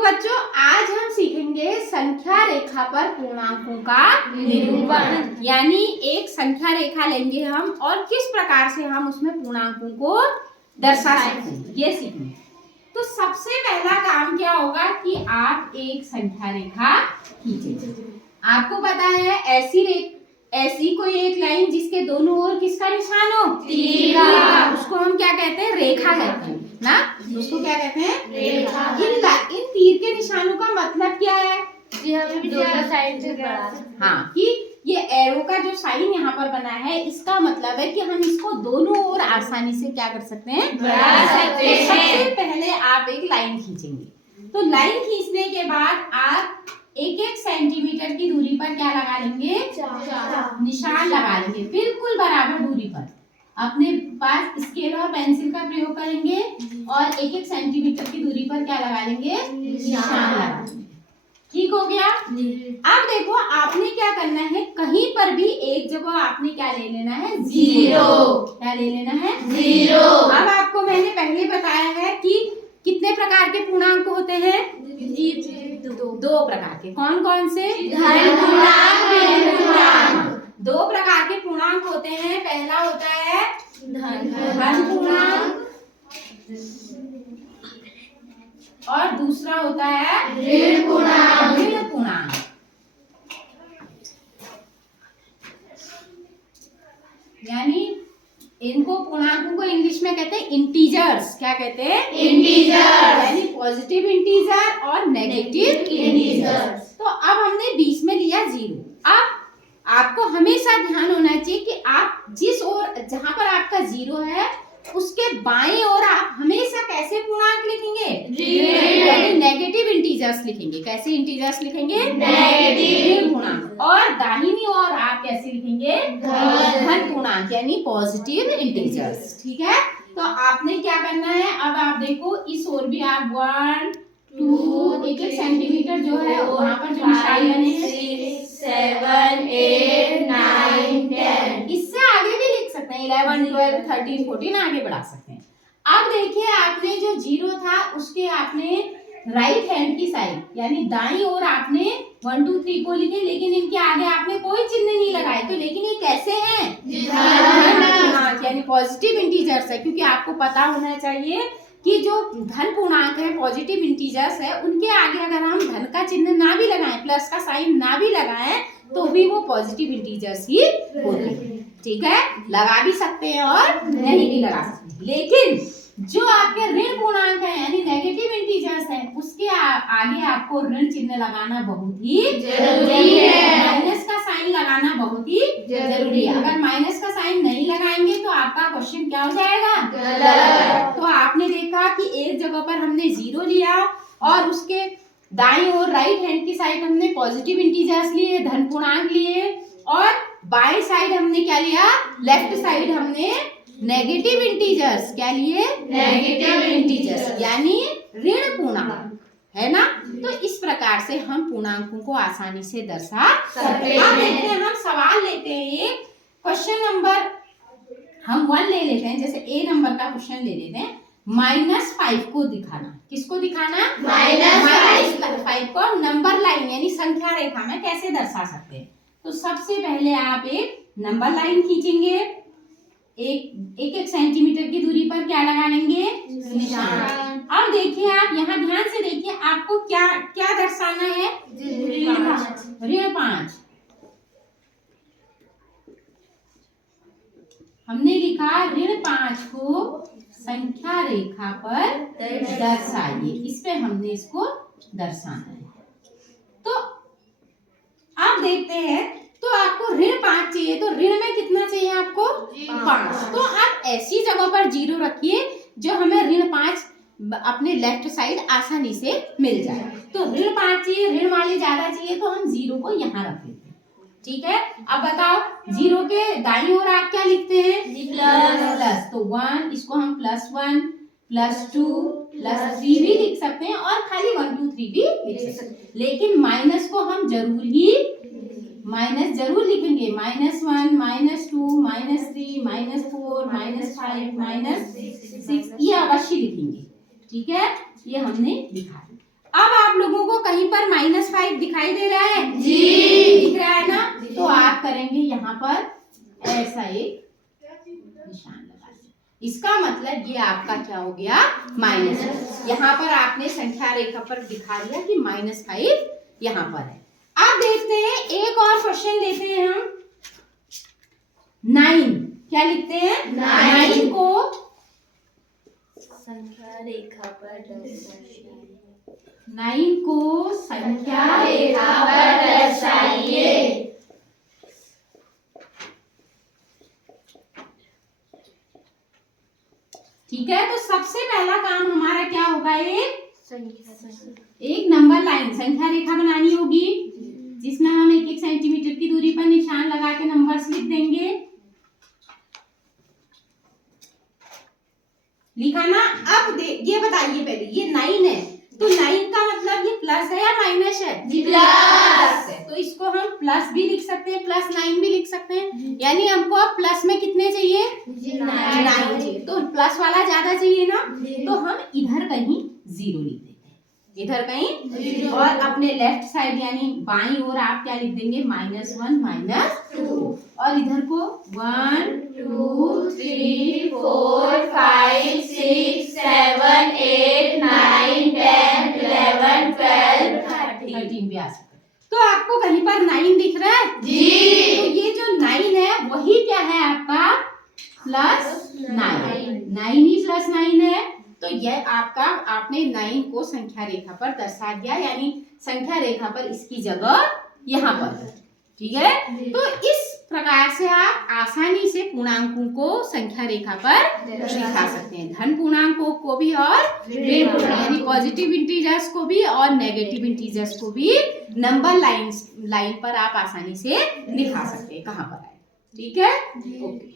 बच्चों आज हम सीखेंगे संख्या रेखा पर पूर्णांकों का निरूपण। यानी एक संख्या रेखा लेंगे हम और किस प्रकार से हम उसमें पूर्णांकों को दर्शा सकते हैं ये सीखेंगे। तो सबसे पहला काम क्या होगा कि आप एक संख्या रेखा खींचेंगे। आपको पता है ऐसी कोई एक लाइन जिसके दोनों ओर किसका निशान हो, तीर का, उसको हम क्या कहते हैं, रेखा कहते हैं ना। उसको क्या कहते हैं, रेखा। इन तीर के निशानों का मतलब क्या है, दोनों साइड से हाँ, कि ये एरो का जो साइन यहाँ पर बना है इसका मतलब है कि हम इसको दोनों ओर आसानी से क्या कर सकते हैं, बढ़ा सकते हैं। सबसे पहले आप एक लाइन खींचेंगे। तो लाइन खींचने के बाद आप एक एक सेंटीमीटर की दूरी पर क्या लगा लेंगे, निशान लगा लेंगे, बिल्कुल बराबर दूरी पर। अपने पास स्केल और पेंसिल का प्रयोग करेंगे और एक एक सेंटीमीटर की दूरी पर क्या लगा लेंगे, निशान लगा लेंगे। ठीक हो गया। अब देखो आपने क्या करना है, कहीं पर भी एक जगह आपने क्या ले लेना है, जीरो। क्या ले लेना है, जीरो। अब आपको मैंने पहले बताया है कि कितने प्रकार के पूर्णांक होते हैं, दो प्रकार के। कौन कौन से, धन पूर्णांक, ऋण पूर्णांक। दो प्रकार के पूर्णांक होते हैं। पहला होता है धन पूर्णांक और दूसरा होता है ऋण पूर्णांक। ऋण पूर्णांक। यानी इनको पूर्णांकों को इंग्लिश में कहते हैं इंटीजर्स। क्या कहते हैं, इंटीजर्स। यानी पॉजिटिव इंटीजर और नेगेटिव इंटीजर्स। तो अब हमने बीच में लिया जीरो। अब आपको हमेशा ध्यान होना चाहिए कि आप जिस ओर, जहां पर आपका जीरो है उसके बाएं ओर आप हमेशा कैसे पूर्णांक लिखेंगे, यानी नेगेटिव इंटीजर्स लिखेंगे। कैसे इंटीजर्स लिखेंगे, नेगेटिव पूर्णांक। और दाहिनी ओर आप कैसे लिखेंगे, धन पूर्णांक, यानी पॉजिटिव इंटीजर्स। ठीक है। तो आपने क्या करना है, अब आप देखो इस ओर भी आप 1 2 एक एक सेंटीमीटर जो है वहां पर जो निशान बने हैं 7 8 9 10। इससे आगे भी लिख सकते हैं, 11 12 13 14 आगे बढ़ा सकते हैं। अब देखिए आपने जो जीरो था उसके आपने राइट हैंड की साइड यानी दाईं ओर आपने 1 2 3 को लिखे, लेकिन इनके आगे आपने कोई चिन्ह नहीं लगाए। तो लेकिन ये कैसे हैं, यानी पॉजिटिव इंटीजर्स है। क्योंकि आपको पता होना चाहिए कि जो धन पूर्णांक है, पॉजिटिव इंटीजर्स है, उनके आगे अगर हम धन का चिन्ह ना भी लगाएं, प्लस का साइन ना भी लगाएं, तो भी वो पॉजिटिव इंटीजर्स ही होते हैं। ठीक है, लगा भी सकते हैं और नहीं भी लगा सकते। लेकिन जो आपके ऋण पूर्णांक है यानी नेगेटिव इंटीजर्स है, उसके आगे आपको ऋण चिन्ह लगाना बहुत ही जरूरी है। माइनस का साइन लगाना बहुत ही जरूरी है। अगर माइनस का साइन नहीं लगाएंगे तो आपका क्वेश्चन क्या हो जाएगा, गलत। तो आपने देखा कि एक जगह पर हमने जीरो लिया और उसके दाईं ओर राइट हैंड की साइड हमने पॉजिटिव इंटीजर्स लिए, धन पूर्णांक लिए, और बाई साइड हमने क्या लिया, लेफ्ट साइड हमने नेगेटिव इंटीजर्स। क्या लिए, नेगेटिव इंटीजर्स, यानी ऋण पूर्णांक, है ना। तो इस प्रकार से हम पूर्णांकों को आसानी से दर्शा सकते हैं। हम सवाल लेते हैं, एक क्वेश्चन नंबर हम 1 ले लेते हैं। जैसे ए नंबर का क्वेश्चन ले लेते हैं, -5 को दिखाना। किसको दिखाना, -5 को नंबर लाइन यानी संख्या रेखा में कैसे दर्शा सकते हैं। तो सबसे पहले आप एक नंबर लाइन खींचेंगे, एक सेंटीमीटर की दूरी पर क्या लगा लेंगे, निशान। अब देखिए आप यहाँ ध्यान से देखिए, आपको क्या क्या दर्शाना है, ऋण 5। हमने लिखा ऋण 5 को संख्या रेखा पर दर्शाइए। इस पे हमने इसको दर्शाना है। तो आप देखते हैं, तो आपको ऋण 5 चाहिए, तो ऋण में कितना चाहिए आपको, 5। तो आप ऐसी जगह पर जीरो रखिए जो हमें ऋण 5 अपने लेफ्ट साइड आसानी से मिल जाए। तो ऋण 5 चाहिए, ऋण वाले ज्यादा चाहिए, तो हम जीरो को यहाँ रख लेते हैं। ठीक है। अब बताओ जीरो के दाईं ओर आप क्या लिखते हैं, प्लस। तो 1, इसको हम +1 +2 +3 भी लिख सकते हैं और खाली 1 2 3 भी लिख सकते हैं। लेकिन माइनस को हम जरूर लिखेंगे, -1 -2 -3 -4 -5 -6 ये अवश्य लिखेंगे। ठीक है, ये हमने लिखा। अब आप लोगों को कहीं पर -5 दिखाई दे रहा है? जी। दिख रहा है ना? तो आप करेंगे यहाँ पर ऐसा एक निशान लगा दें। इसका मतलब ये आपका क्या हो गया? माइनस। यहाँ पर आपने संख्या रेखा पर दिखा दिया कि -5 यहाँ पर है। अब देखते हैं एक और क्वेश्चन लेते हैं हम। 9 क्या लिखते हैं? 9 को संख्या रेखा पर दर्शाइए। 9 को संख्या रेखा पर दर्शाइए। ठीक है, तो सबसे पहला काम हमारा क्या होगा? संख्या एक नंबर लाइन संख्या रेखा बनानी होगी, जिसमें हम 1-1 सेंटीमीटर की दूरी पर निशान लगा के नंबर्स लिख देंगे। लिखा ना? अब ये बताइए पहले, ये 9 है, तो 9 का मतलब ये प्लस है या माइनस है? प्लस है। तो इसको हम प्लस भी लिख सकते हैं, +9 भी लिख सकते हैं। यानी हमको अब प्लस में कितने चाहिए? 9 चाहिए। तो प्लस वाला ज्यादा चाहिए ना, तो हम इधर कहीं 0 लिख देते हैं, इधर कहीं। और अपने लेफ्ट साइड यानी बाईं ओर आप क्या लिख देंगे? -1 -2। और इधर को 1 2 3 4 5 6 7 8 9 10 11 12 13 भी आ सकता है। तो आपको कहीं पर 9 दिख रहा है? जी। तो ये जो 9 है वही क्या है आपका? +9। 9 ही +9 है। तो यह आपका, आपने 9 को संख्या रेखा पर दर्शा दिया, यानी संख्या रेखा पर इसकी जगह यहाँ पर। ठीक है, तो इस प्रकार से आप आसानी से पूर्णांकों को संख्या रेखा पर दिखा सकते हैं। धन पूर्णांकों को भी और ऋण पूर्णांक यानी पॉजिटिव इंटीजर्स को भी और नेगेटिव इंटीजर्स को भी नंबर लाइन पर आप आसानी से दिखा सकते हैं। कहाँ पर है? ठीक है, ओके।